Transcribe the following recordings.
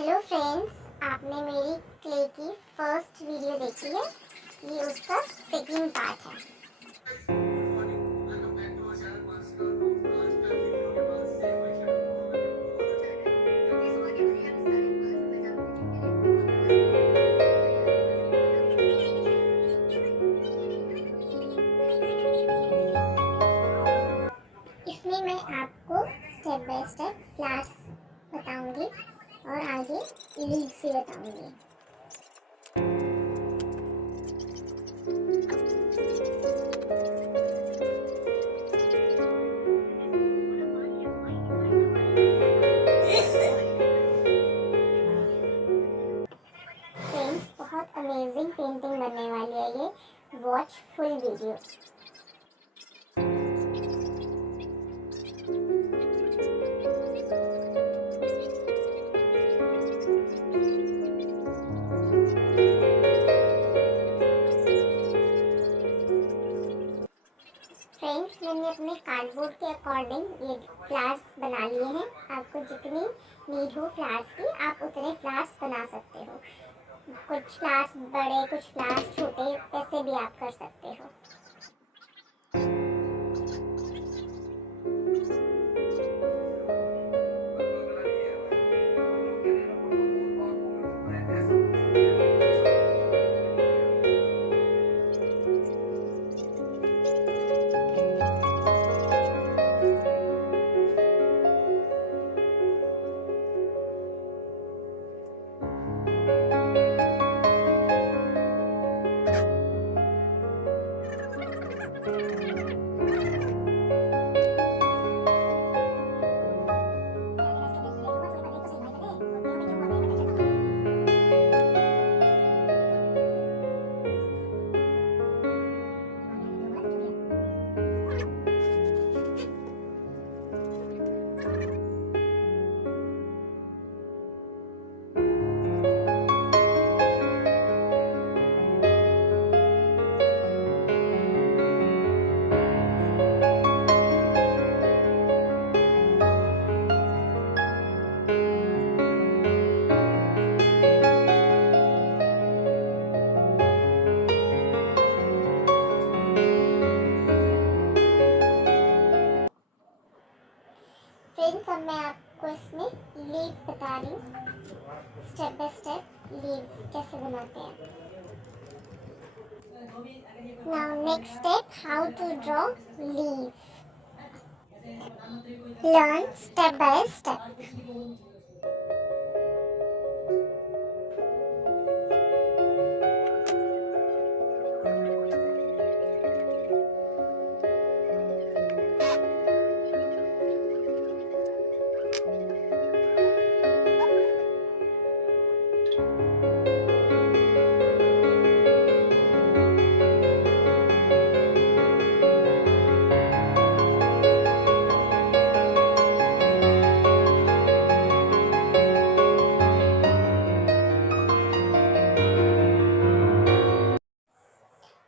Hello friends, आपने मेरी क्ले की फर्स्ट वीडियो देखी है। ये उसका सेकंड पार्ट है। इसमें मैं आपको स्टेप बाय स्टेप फ्लावर्स बताऊंगी और आगे लीव्स भी बताऊंगी। फ्रेंड्स, बहुत अमेजिंग पेंटिंग बनने वाली है ये। Watch full video. फ्रेंड्स, मैंने अपने कार्डबोर्ड के अकॉर्डिंग ये फ्लावर्स बना लिए हैं। आपको जितनी नीड हो फ्लावर्स की, आप उतने फ्लावर्स बना सकते हो। कुछ फ्लावर्स बड़े, कुछ फ्लावर्स छोटे, ऐसे भी आप कर सकते हो। फ्रेंड्स, अब मैं आपको इसमें लीव बता रही हूँ, स्टेप बाय स्टेप लीव कैसे बनाते हैं। Now next step, how to draw leave. Learn step by step.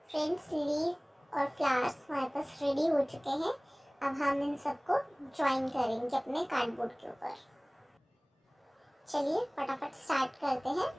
Friends, leave और फ्लावर्स हमारे पास रेडी हो चुके हैं। अब हम इन सबको ज्वाइन करेंगे अपने कार्डबोर्ड के ऊपर। चलिए फटाफट स्टार्ट करते हैं।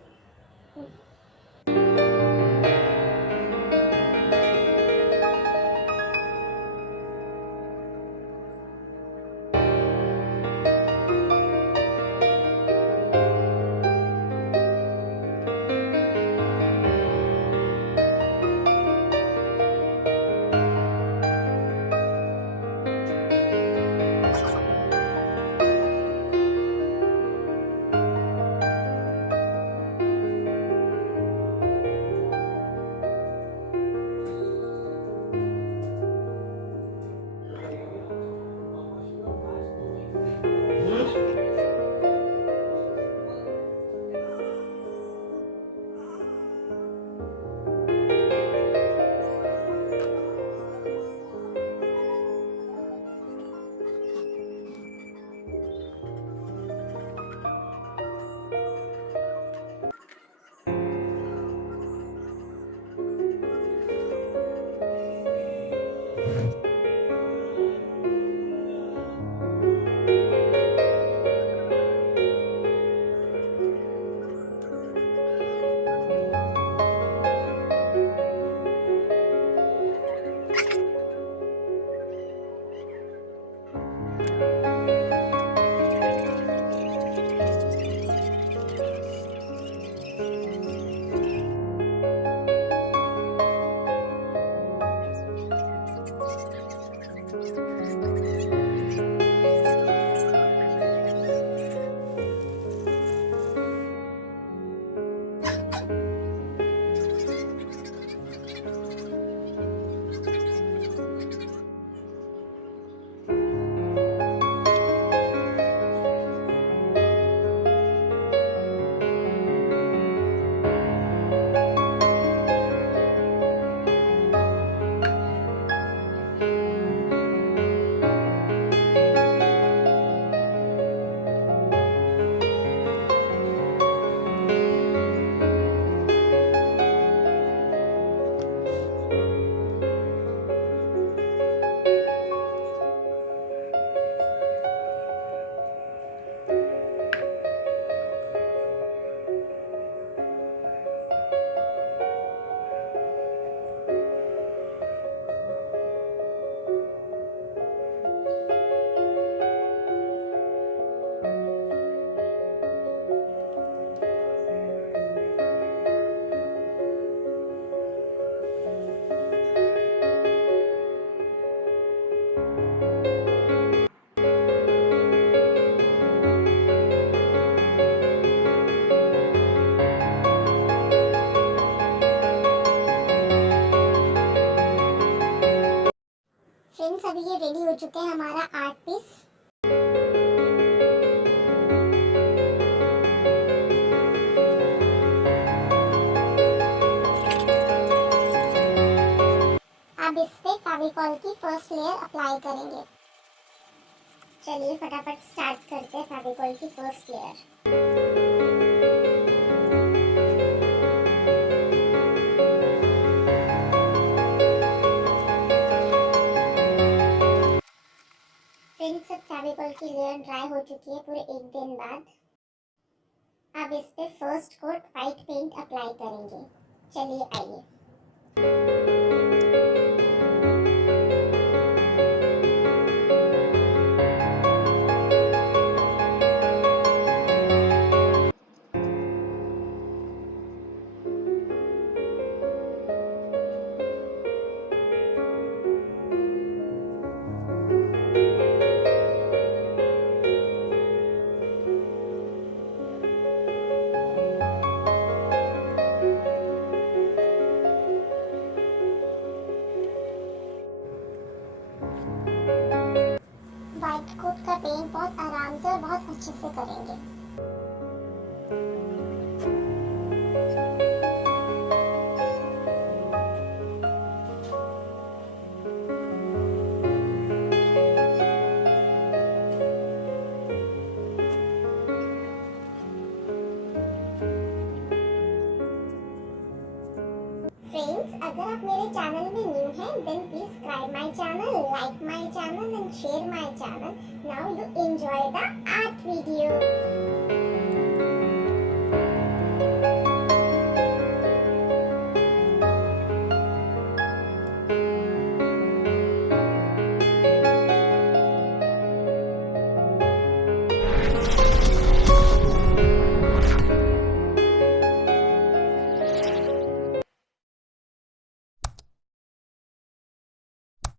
फ्रेंड्स अभी ये रेडी हो चुके हैं हमारा आर्ट पीस। अब इस पे फेविकॉल की फर्स्ट लेयर अप्लाई करेंगे। चलिए फटाफट स्टार्ट करते हैं फेविकॉल की फर्स्ट लेयर। फ्रेंड्स अब फेविकॉल की लेयर ड्राई हो चुकी है पूरे 1 दिन बाद। अब इस पे first coat white paint apply करेंगे। चलिए आइए। व्हाइट कोट का पेंट बहुत आराम से और बहुत अच्छे से करेंगे। फ्रेंड्स अगर आप मेरे चैनल में न्यू हैं then please subscribe my channel, like my channel and share my channel. Now you enjoy the art video.